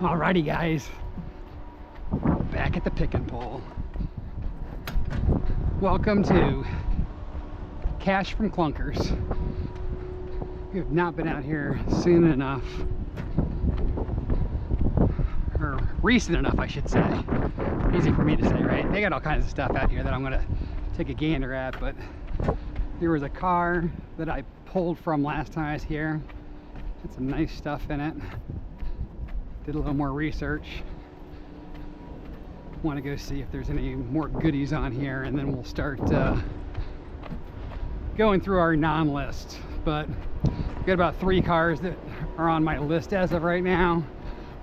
Alrighty guys, back at the pick and pull. Welcome to Cash from Clunkers. We have not been out here soon enough, or recent enough I should say. Easy for me to say, right? They got all kinds of stuff out here that I'm gonna take a gander at, but there was a car that I pulled from last time I was here. Had some nice stuff in it. Did a little more research. Want to go see if there's any more goodies on here, and then we'll start going through our non-list. But I've got about 3 cars that are on my list as of right now,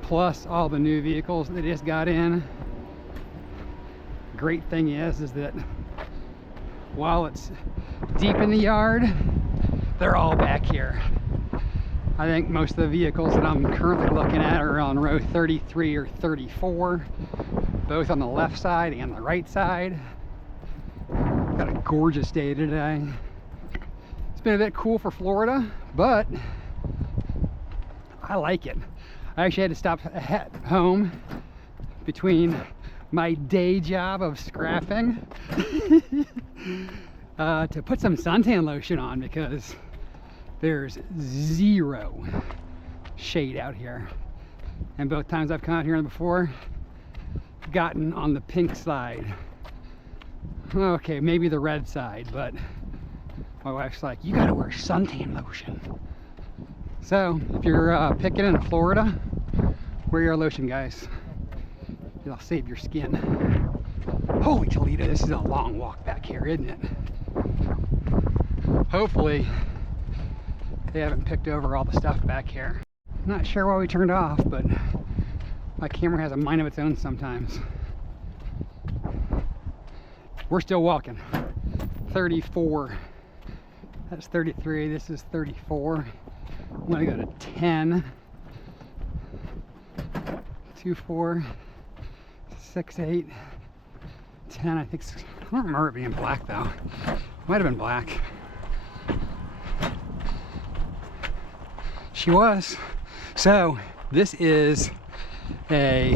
plus all the new vehicles that just got in. Great thing is that while it's deep in the yard, they're all back here. I think most of the vehicles that I'm currently looking at are on row 33 or 34, both on the left side and the right side. Got a gorgeous day today. It's been a bit cool for Florida, but I like it. I actually had to stop at home between my day job of scrapping to put some suntan lotion on because there's zero shade out here. And both times I've come out here before, I've gotten on the pink side. Okay, maybe the red side, but my wife's like, you gotta wear suntan lotion. So if you're picking in Florida, wear your lotion, guys. It'll save your skin. Holy Toledo, this is a long walk back here, isn't it? Hopefully they haven't picked over all the stuff back here. Not sure why we turned off, but my camera has a mind of its own sometimes. We're still walking. 34. That's 33. This is 34. I'm gonna go to 10. 2, 4, 6, 8, 10. I think. I don't remember it being black though. Might have been black. She was. So this is a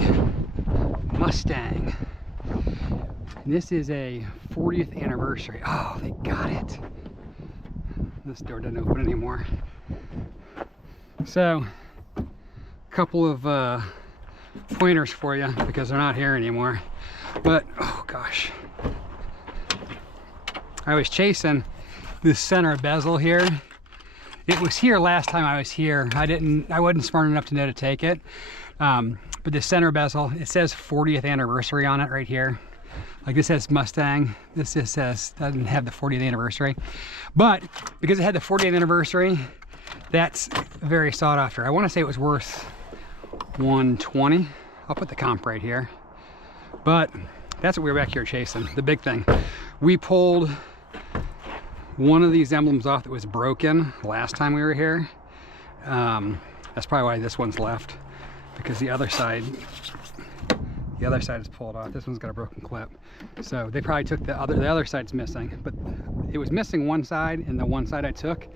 Mustang. And this is a 40th anniversary. Oh, they got it. This door doesn't open anymore. So a couple of pointers for you because they're not here anymore. But oh gosh, I was chasing this center bezel here. It was here last time I was here. I wasn't smart enough to know to take it. But the center bezel, it says 40th anniversary on it right here. Like this says Mustang. This just says, doesn't have the 40th anniversary. But because it had the 40th anniversary, that's very sought after. I want to say it was worth $120. I'll put the comp right here. But that's what we were back here chasing, the big thing. We pulled one of these emblems off that was broken last time we were here. That's probably why this one's left, because the other side is pulled off. This one's got a broken clip. So they probably took the other side's missing, but it was missing one side, and the one side I took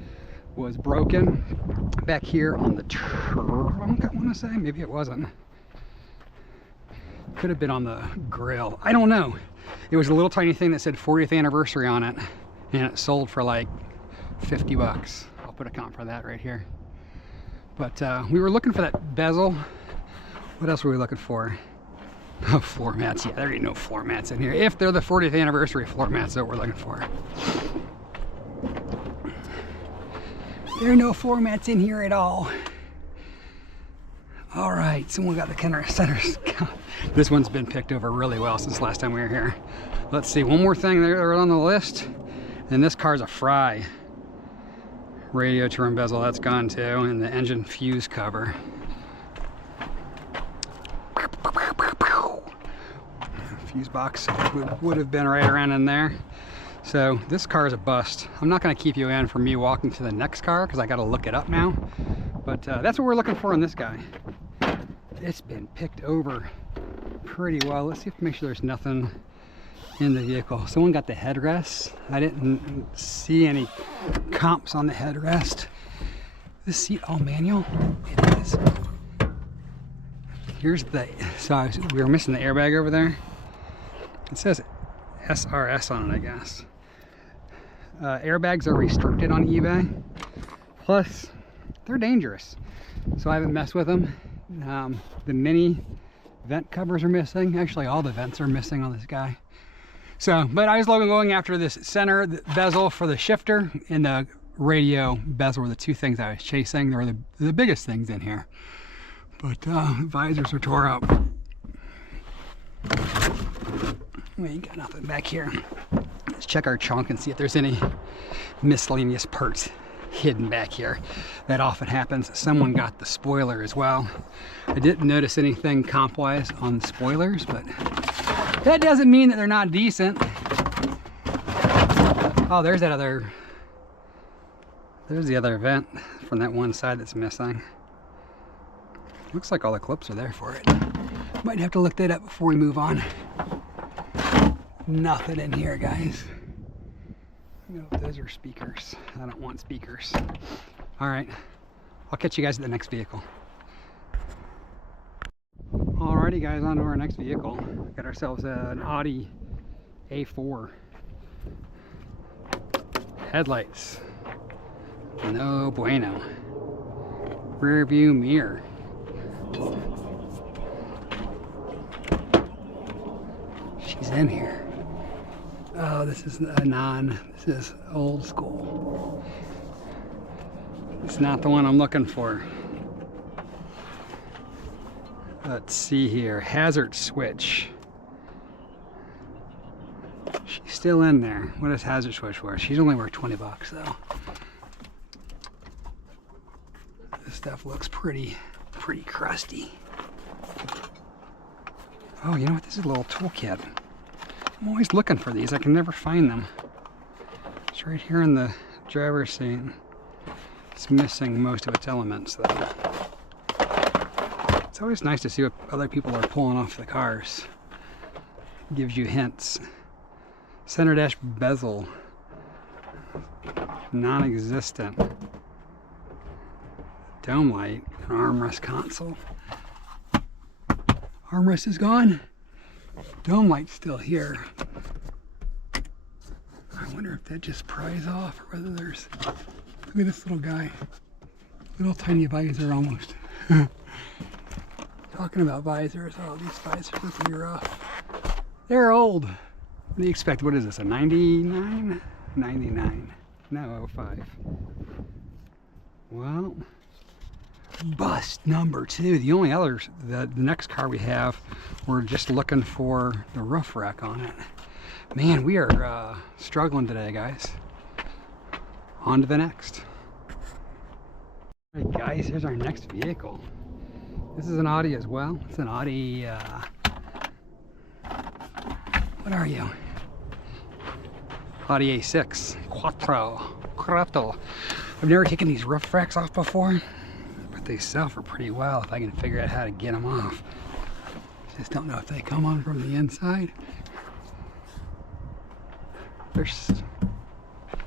was broken back here on the trunk, I want to say. Maybe it wasn't. Could have been on the grill. I don't know. It was a little tiny thing that said 40th anniversary on it, and it sold for like 50 bucks. I'll put a comp for that right here. But we were looking for that bezel. What else were we looking for? Oh, floor mats. Yeah, there ain't no floor mats in here. If they're the 40th anniversary floor mats, that's what we're looking for. There are no floor mats in here at all. All right, someone got the centers. This one's been picked over really well since last time we were here. Let's see, one more thing there on the list. And this car's a Fry. Radio trim bezel, that's gone too, and the engine fuse cover. Fuse box would have been right around in there. So this car is a bust. I'm not going to keep you in for me walking to the next car because I got to look it up now. But that's what we're looking for in this guy. It's been picked over pretty well. Let's see if make sure there's nothing in the vehicle. Someone got the headrests. I didn't see any comps on the headrest. This seat all manual? It is. here's the, so we were missing the airbag over there. It says SRS on it, I guess. Airbags are restricted on eBay. Plus, they're dangerous. So I haven't messed with them. The mini vent covers are missing. Actually, all the vents are missing on this guy. So, but I was going after this center bezel for the shifter and the radio bezel were the two things I was chasing. They were the biggest things in here. But visors are tore up. We ain't got nothing back here. Let's check our trunk and see if there's any miscellaneous parts hidden back here. That often happens. Someone got the spoiler as well. I didn't notice anything comp-wise on the spoilers, but that doesn't mean that they're not decent. Oh, there's that other, there's the other vent from that one side that's missing. Looks like all the clips are there for it. Might have to look that up before we move on. Nothing in here, guys. No, those are speakers. I don't want speakers. All right, I'll catch you guys at the next vehicle. Alrighty guys, on to our next vehicle. Got ourselves an Audi A4. Headlights. No bueno. Rear view mirror. She's in here. Oh, this is this is old school. It's not the one I'm looking for. Let's see here, hazard switch. She's still in there. What is hazard switch for? She's only worth 20 bucks though. This stuff looks pretty crusty. Oh, you know what? This is a little toolkit. I'm always looking for these. I can never find them. It's right here in the driver's seat. It's missing most of its elements though. It's always nice to see what other people are pulling off the cars. It gives you hints. Center dash bezel. Non-existent. Dome light. An armrest console. Armrest is gone. Dome light's still here. I wonder if that just pries off or whether there's... Look at this little guy. Little tiny visor almost. Talking about visors. Oh, these visors are pretty rough. They're old. What do you expect? What is this? A 99? 99. No, 05. Well, bust number 2. The only others, the next car we have, we're just looking for the roof rack on it. Man, we are struggling today, guys. On to the next. All right, guys, here's our next vehicle. This is an Audi as well. It's an Audi, what are you? Audi A6 Quattro. I've never taken these roof racks off before, but they sell for pretty well if I can figure out how to get them off. Just don't know if they come on from the inside. They're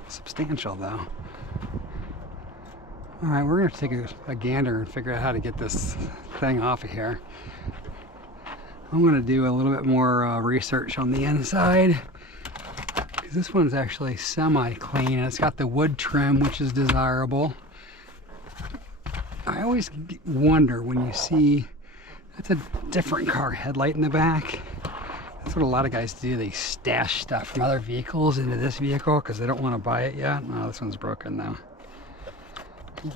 substantial though. All right, we're gonna take a gander and figure out how to get this thing off of here. I'm gonna do a little bit more research on the inside because this one's actually semi-clean and it's got the wood trim, which is desirable. I always wonder when you see, that's a different car headlight in the back. That's what a lot of guys do. They stash stuff from other vehicles into this vehicle because they don't want to buy it yet. Oh, this one's broken though.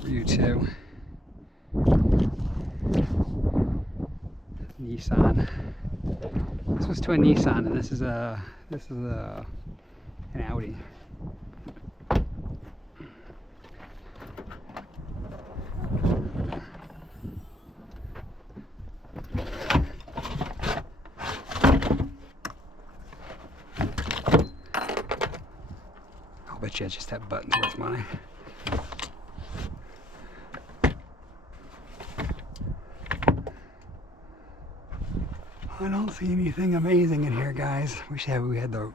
You too. Nissan. This was to a Nissan, and this is an Audi. I'll bet you just that button's worth money. I don't see anything amazing in here, guys. Wish we had the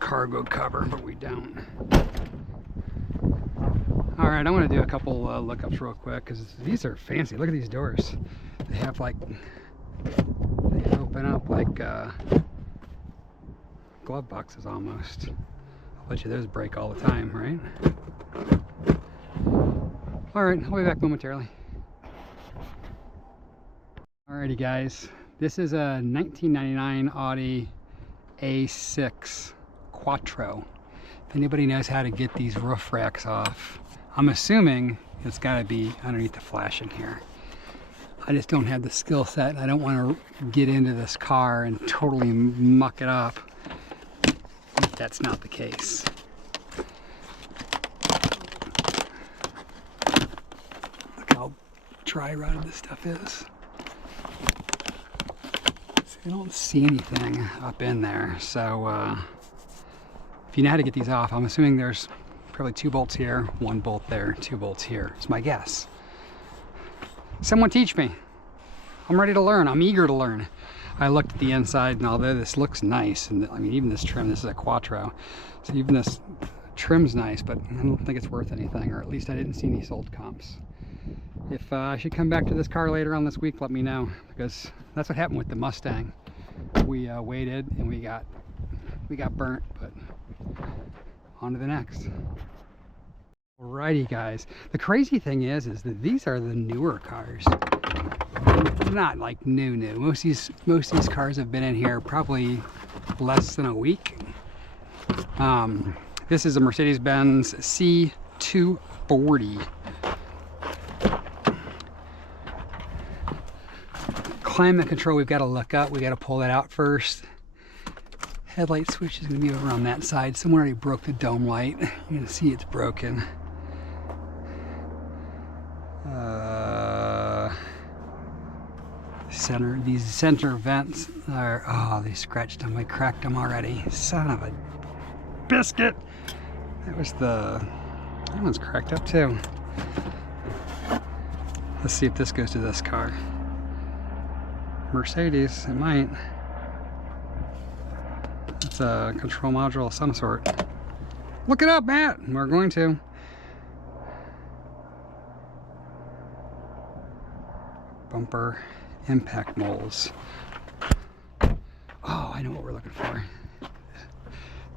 cargo cover, but we don't. All right, I want to do a couple lookups real quick because these are fancy. Look at these doors. They have like, they open up like glove boxes almost. I'll bet you those break all the time, right? All right, I'll be back momentarily. Alrighty guys, this is a 1999 Audi A6 Quattro. If anybody knows how to get these roof racks off, I'm assuming it's got to be underneath the flashing here. I just don't have the skill set. I don't want to get into this car and totally muck it up if that's not the case. Look how dry rotted this stuff is. So I don't see anything up in there. So if you know how to get these off, I'm assuming there's probably 2 bolts here, 1 bolt there, 2 bolts here. It's my guess. Someone teach me. I'm ready to learn. I'm eager to learn. I looked at the inside, and although this looks nice, and I mean even this trim, this is a Quattro, so even this trim's nice, but I don't think it's worth anything, or at least I didn't see any sold comps. If I should come back to this car later on this week, let me know, because that's what happened with the Mustang. We waited and we got burnt, but on to the next. Alrighty guys, the crazy thing is that these are the newer cars. They're not like new. Most of these cars have been in here probably less than a week. This is a Mercedes-Benz C240. Climate control, we've got to look up. We got to pull that out first. Headlight switch is going to be over on that side. Someone already broke the dome light. You can see it's broken. These center vents are, oh, they scratched them. I cracked them already. Son of a biscuit. That one's cracked up too. Let's see if this goes to this car. Mercedes, it might. It's a control module of some sort. Look it up, Matt. We're going to. Bumper impact moles. Oh, I know what we're looking for.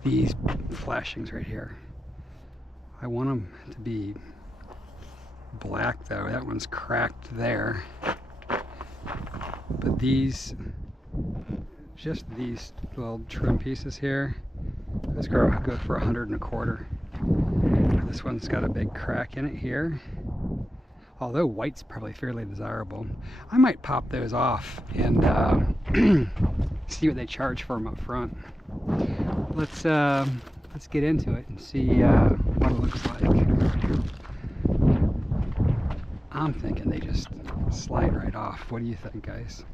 These flashings right here. I want them to be black though. That one's cracked there. But these, just these little trim pieces here, this car will go for $125. This one's got a big crack in it here. Although white's probably fairly desirable. I might pop those off and see what they charge for them up front. Let's get into it and see what it looks like. I'm thinking they just slide right off. What do you think, guys?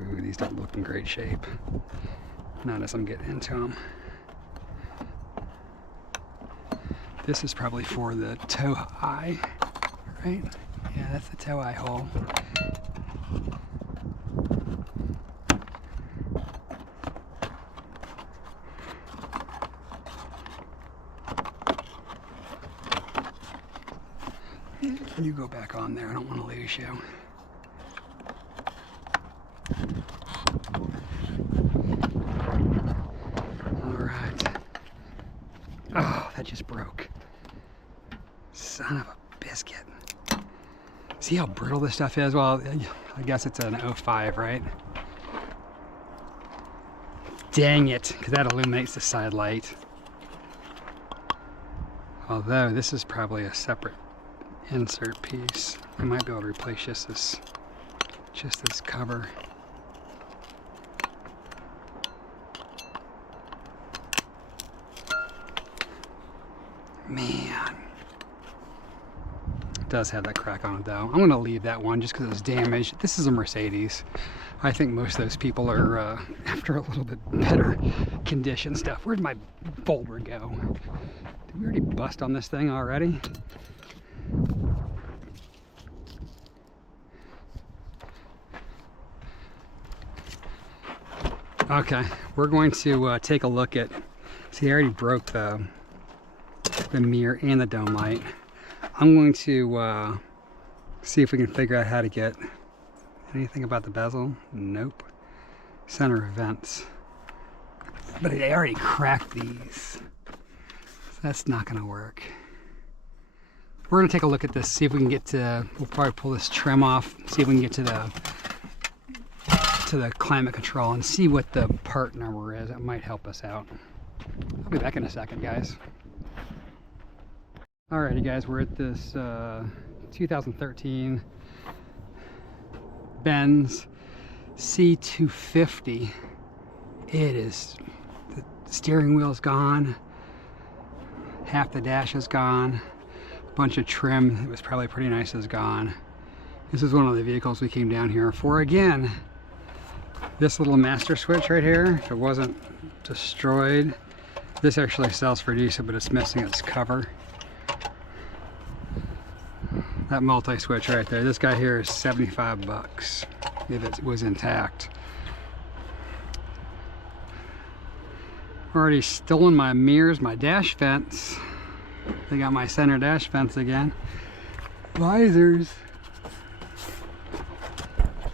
Ooh, these don't look in great shape. Not as I'm getting into them. This is probably for the tow eye, right? Yeah, that's the tow eye hole. You go back on there, I don't want to lose you. Alright. Oh, that just broke. Son of a biscuit. See how brittle this stuff is? Well, I guess it's an 05, right? Dang it, because that illuminates the side light. Although this is probably a separate insert piece. I might be able to replace just this cover. Man. It does have that crack on it though. I'm going to leave that one just because it's damaged. This is a Mercedes. I think most of those people are after a little bit better condition stuff. Where'd my folder go? Did we already bust on this thing already? Okay, we're going to take a look at, see I already broke the mirror and the dome light. I'm going to see if we can figure out how to get anything about the bezel. Nope. Center vents. But I already cracked these. So that's not going to work. We're going to take a look at this, see if we can get to, we'll probably pull this trim off, see if we can get to the climate control and see what the part number is. It might help us out. I'll be back in a second, guys. Alrighty guys, we're at this 2013 Benz C250. It is, the steering wheel's gone, half the dash is gone, a bunch of trim that was probably pretty nice is gone. This is one of the vehicles we came down here for again. This little master switch right here, if it wasn't destroyed, this actually sells for decent, but it's missing its cover. That multi-switch right there, this guy here is 75 bucks if it was intact. Already stolen my mirrors, my dash vents. They got my center dash vents again. Visors.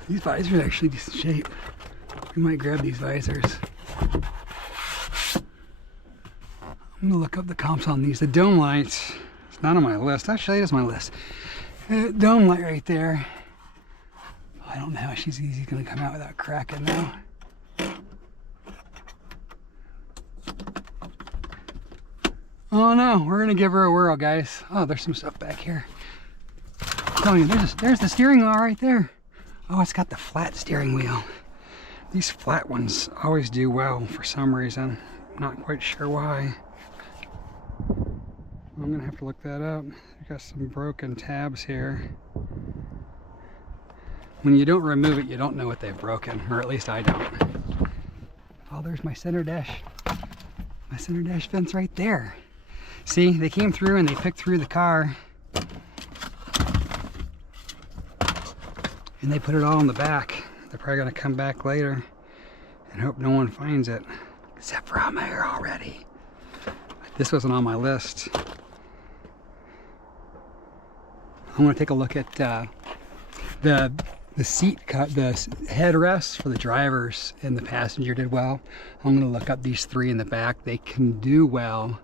These visors are actually decent shape. We might grab these visors. I'm gonna look up the comps on these. The dome lights, it's not on my list. Actually, it is my list. Dome light right there. I don't know how she's easy gonna come out without cracking though. Oh no, we're gonna give her a whirl, guys. Oh, there's some stuff back here. I'm telling you, there's the steering wheel right there. Oh, it's got the flat steering wheel. These flat ones always do well for some reason. I'm not quite sure why. I'm gonna have to look that up. We've got some broken tabs here. When you don't remove it, you don't know what they've broken, or at least I don't. Oh, there's my center dash. My center dash vents right there. See, they came through and they picked through the car. And they put it all in the back. They're probably gonna come back later and hope no one finds it. Except for I'm here already. This wasn't on my list. I'm gonna take a look at the seat cut, the headrests for the drivers and the passenger did well. I'm gonna look up these three in the back. They can do well.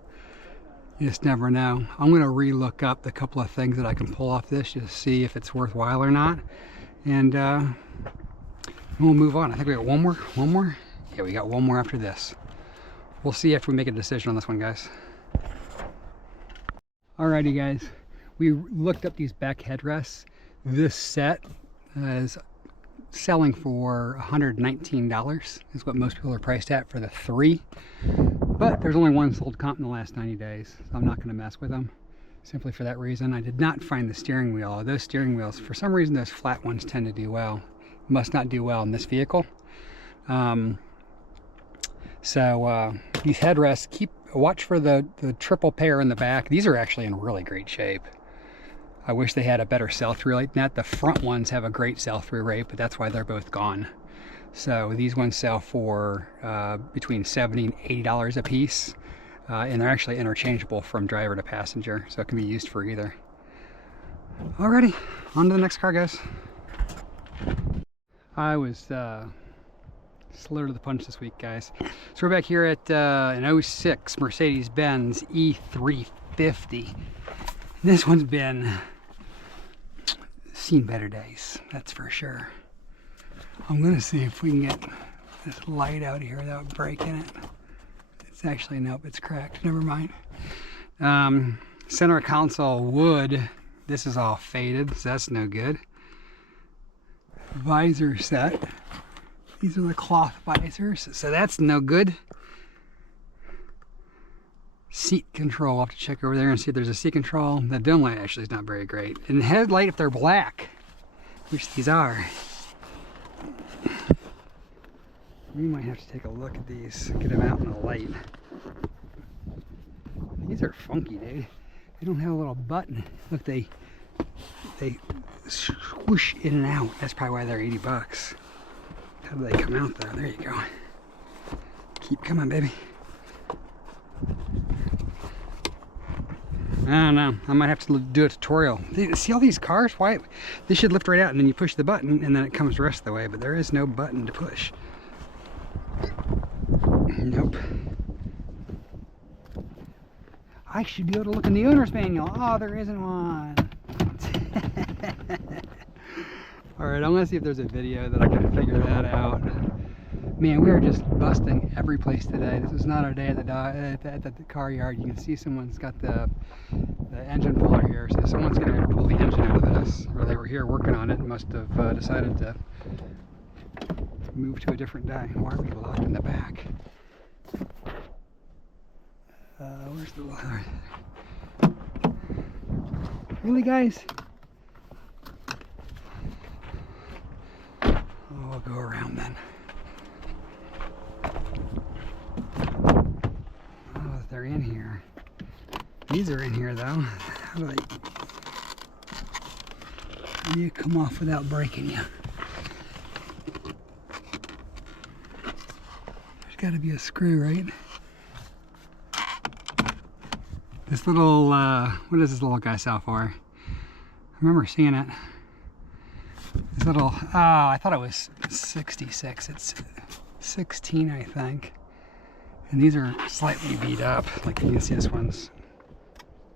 You just never know. I'm gonna re-look up the couple of things that I can pull off this just to see if it's worthwhile or not. And we'll move on. I think we got one more. Yeah, we got one more after this. We'll see after we make a decision on this one, guys. Alrighty, guys. We looked up these back headrests. This set is selling for $119 is what most people are priced at for the three. But there's only one sold comp in the last 90 days, so I'm not going to mess with them. Simply for that reason. I did not find the steering wheel. Those steering wheels, for some reason, those flat ones tend to do well. Must not do well in this vehicle. These headrests, watch for the triple pair in the back. These are actually in really great shape. I wish they had a better sell-through rate. Not the front ones have a great sell-through rate, but that's why they're both gone. So these ones sell for between $70 and $80 a piece. And they're actually interchangeable from driver to passenger, so it can be used for either. Alrighty, on to the next car, guys. I was slow to the punch this week, guys. So we're back here at an 06 Mercedes-Benz E350. This one's been seen better days, that's for sure. I'm gonna see if we can get this light out here without breaking it. It's actually, nope, it's cracked, never mind. Center console wood, this is all faded, so that's no good. Visor set, these are the cloth visors, so that's no good. Seat control, I'll have to check over there and see if there's a seat control. The dome light actually is not very great. And the headlight, if they're black, which these are, we might have to take a look at these, get them out in the light. These are funky, dude. They don't have a little button. Look, they swoosh in and out. That's probably why they're 80 bucks. How do they come out though? There you go. Keep coming, baby. I don't know. I might have to do a tutorial. See all these cars? Why? They should lift right out, and then you push the button, and then it comes the rest of the way. But there is no button to push. Nope. I should be able to look in the owner's manual. Oh, there isn't one. Alright, I'm going to see if there's a video that I can figure that out. Man, we are just busting every place today. This is not our day at the car yard. You can see someone's got the engine puller here. So someone's going to pull the engine out of this. Or they were here working on it and must have decided to move to a different day. Why are we locked in the back? Where's the ladder? Really, guys? Oh, I'll go around then. Oh, they're in here. These are in here, though. How do you come off without breaking you? There's got to be a screw, right? This little, what does this little guy sell for? I remember seeing it. This little, oh, I thought it was 66. It's 16, I think. And these are slightly beat up. Like you can see, this one's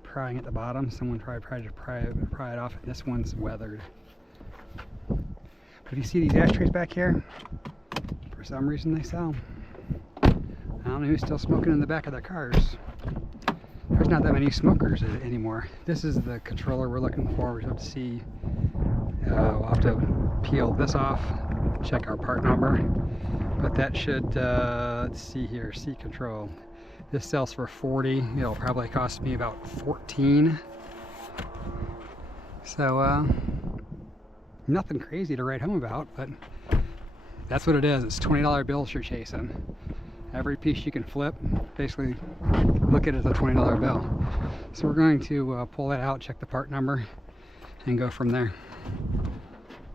prying at the bottom. Someone tried to pry it off, and this one's weathered. But if you see these ashtrays back here, for some reason they sell. I don't know who's still smoking in the back of their cars. There's not that many smokers anymore. This is the controller we're looking for. We have to see, we'll have to peel this off, check our part number. But that should, let's see here, seat control. This sells for 40. It'll probably cost me about 14. So, nothing crazy to write home about, but that's what it is. It's $20 bills you're chasing. Every piece you can flip, basically look at it as a $20 bill. So we're going to pull that out, check the part number, and go from there.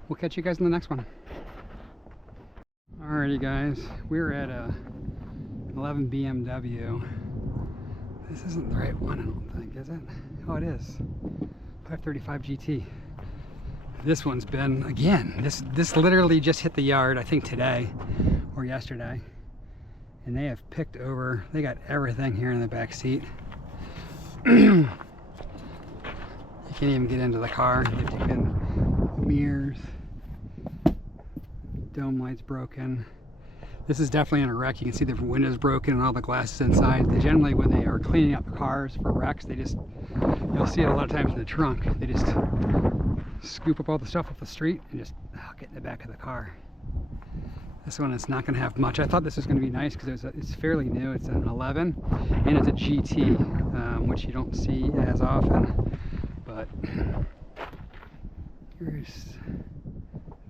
We'll catch you guys in the next one. Alrighty guys, we're at a 11 BMW. This isn't the right one, I don't think, is it? Oh, it is. 535 GT. This one's been, again, this literally just hit the yard, I think today or yesterday. And they have picked over, they got everything here in the back seat. You can't even get into the car. They've taken mirrors, dome lights broken. This is definitely in a wreck. You can see the windows broken and all the glasses inside. They generally, when they are cleaning up the cars for wrecks, they just, you'll see it a lot of times in the trunk. They just scoop up all the stuff off the street and just get in the back of the car. This one is not going to have much. I thought this was going to be nice because it's fairly new. It's an 11 and it's a GT, which you don't see as often. But there's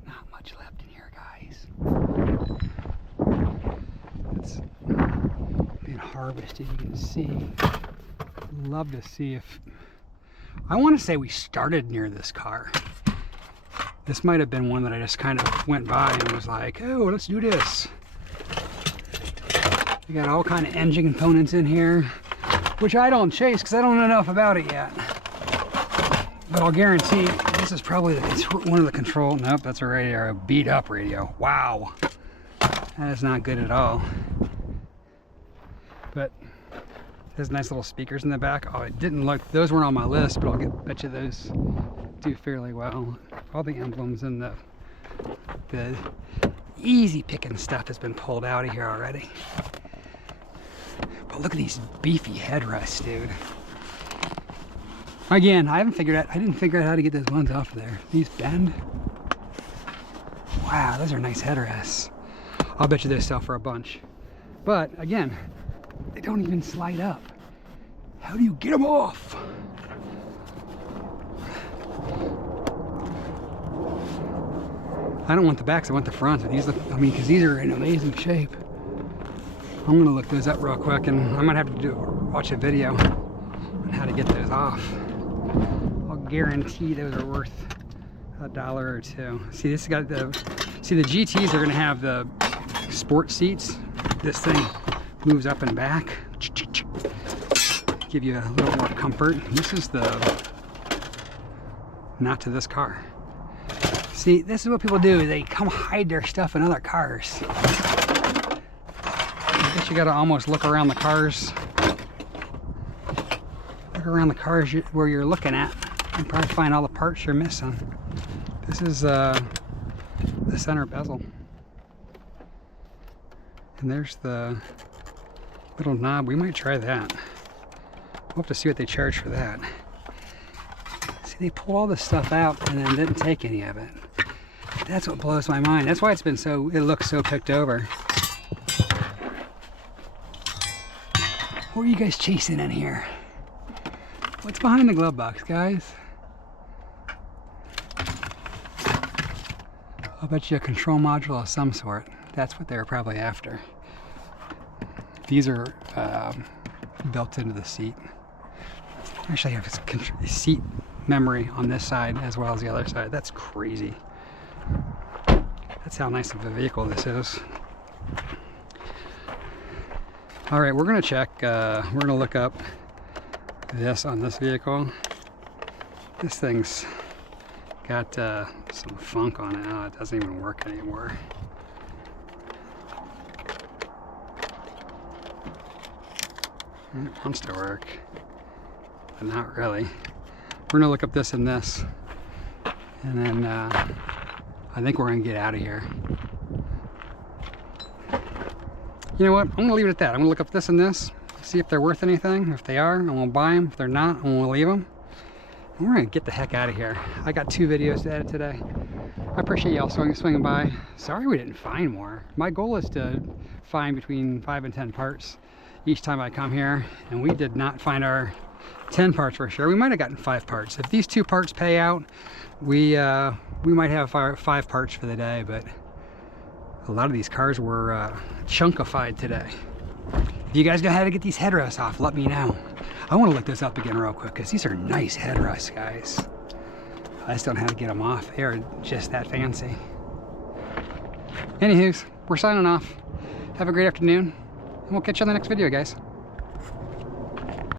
not much left in here, guys. It's being harvested, you can see. Love to see if, I want to say we started near this car. This might have been one that I just kind of went by and was like, oh, let's do this. We got all kind of engine components in here, which I don't chase because I don't know enough about it yet. But I'll guarantee this is probably one of the control. Nope, that's a radio, a beat up radio. Wow. That is not good at all. But there's nice little speakers in the back. Oh, it didn't look, those weren't on my list, but I'll bet you those do fairly well. All the emblems and the easy picking stuff has been pulled out of here already. But look at these beefy headrests, dude. Again, I didn't figure out how to get those ones off of there. These bend. Wow, those are nice headrests. I'll bet you they sell for a bunch. But again, they don't even slide up. How do you get them off? I don't want the backs, I want the fronts. But these look, I mean, because these are in amazing shape. I'm gonna look those up real quick, and I might have to watch a video on how to get those off. I'll guarantee those are worth $1 or $2. See, this got the GTs are gonna have the sport seats. This thing moves up and back. Give you a little more comfort. This is the, not to this car. See, this is what people do. They come hide their stuff in other cars. I guess you gotta almost look around the cars. Look around the cars where you're looking at and probably find all the parts you're missing. This is the center bezel. And there's the little knob. We might try that. We'll have to see what they charge for that. See, they pulled all this stuff out and then didn't take any of it. That's what blows my mind. That's why it's been so, it looks so picked over. What are you guys chasing in here? What's behind the glove box, guys? I'll bet you a control module of some sort. That's what they were probably after. These are built into the seat. Actually, I have seat memory on this side as well as the other side. That's crazy. That's how nice of a vehicle this is. All right, we're gonna check, we're gonna look up this on this vehicle. This thing's got some funk on it. Oh, it doesn't even work anymore. It wants to work, but not really. We're gonna look up this and this, and then I think we're gonna get out of here. You know what? I'm gonna leave it at that. I'm gonna look up this and this, see if they're worth anything. If they are, I'm gonna buy them. If they're not, I'm gonna leave them. And we're gonna get the heck out of here. I got 2 videos to edit today. I appreciate y'all swinging by. Sorry we didn't find more. My goal is to find between 5 and 10 parts each time I come here, and we did not find our 10 parts for sure. We might have gotten 5 parts. If these 2 parts pay out, we might have 5 parts for the day, but a lot of these cars were chunkified today. If you guys know how to get these headrests off, let me know. I want to look this up again real quick because these are nice headrests, guys. I just don't know how to get them off. They are just that fancy. Anywho's, we're signing off. Have a great afternoon, and we'll catch you on the next video, guys.